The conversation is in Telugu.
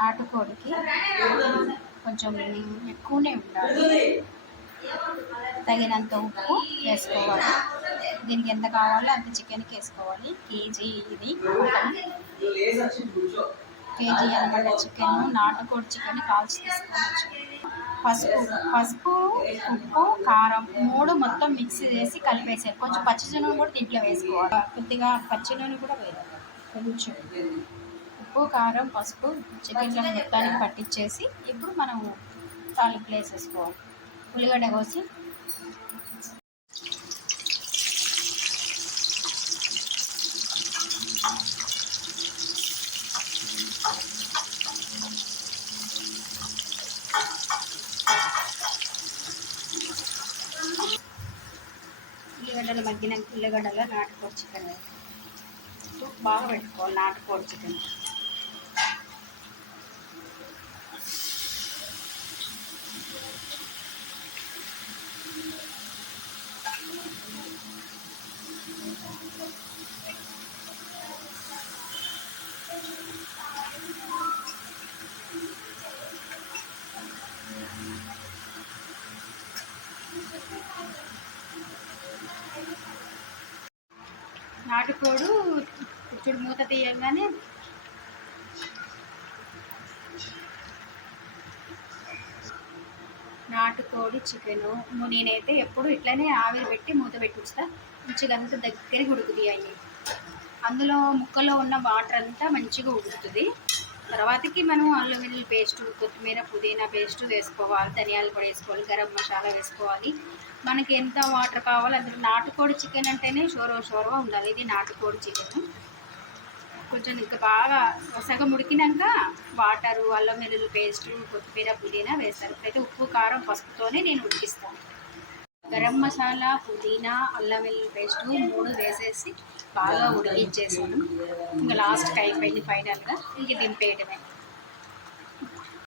నాటుకోడికి కొంచెం ఎక్కువనే ఉండాలి. తగినంత ఉప్పు వేసుకోవాలి. దీనికి ఎంత కావాలో అంత చికెన్కి వేసుకోవాలి. కేజీ ఇది కేజీ అనమాట చికెన్. నాటుకోడి చికెన్ కాల్చి తీసుకోవచ్చు. పసుపు పసుపు ఉప్పు కారం మూడు మొత్తం మిక్స్ చేసి కలిపేసారు కొంచెం పచ్చి నూనె కూడా దీంట్లో వేసుకోవాలి. కొద్దిగా పచ్చి నూనె కూడా వేయాలి. కొంచెం. ఉప్పు కారం పసుపు చికెన్లో మొత్తానికి పట్టించేసి ఇప్పుడు మనం తాలింపులు వేసేసుకోవాలి. ఉల్లిగడ్డ కోసి ఉల్లిగడ్డలు మగ్గిన ఉల్లిగడ్డలో నాటుకోడి చికెన్ బాగా పెట్టుకోవాలి నాటుకోడి చికెన్. నాటుకోడు ఇప్పుడు మూత తీయంగానే నాటుకోడి చికెను నేనైతే ఎప్పుడు ఇట్లనే ఆవిరి పెట్టి మూత పెట్టి ఉంచుతా మంచిగా అంత దగ్గరికి ఉడుకుతాయి అందులో ముక్కలో ఉన్న వాటర్ అంతా మంచిగా ఉడుకుతుంది. తర్వాతకి మనం అల్లం వెల్లుల్లి పేస్ట్ కొత్తిమీర పుదీనా పేస్ట్ వేసుకోవాలి ధనియాలు కూడా వేసుకోవాలి గరం మసాలా వేసుకోవాలి. మనకి ఎంత వాటర్ కావాలో అందులో నాటుకోడి చికెన్ అంటేనే షోరో షోరవ ఉండాలి. ఇది నాటుకోడి చికెన్. కొంచెం ఇంకా బాగా సగం ఉడికినాక వాటరు అల్లం వెల్లుల్లి పేస్ట్ కొత్తిమీర పుదీనా వేస్తారు. అయితే ఉప్పు కారం పసుపుతోనే నేను ఉడికిస్తాను. గరం మసాలా పుదీనా అల్లం వెల్లుల్లి పేస్ట్ మూడు వేసేసి బాగా ఉడికించేసాను. ఇంకా లాస్ట్కి అయిపోయింది ఫైనల్గా. ఇంక దింపేయడమే.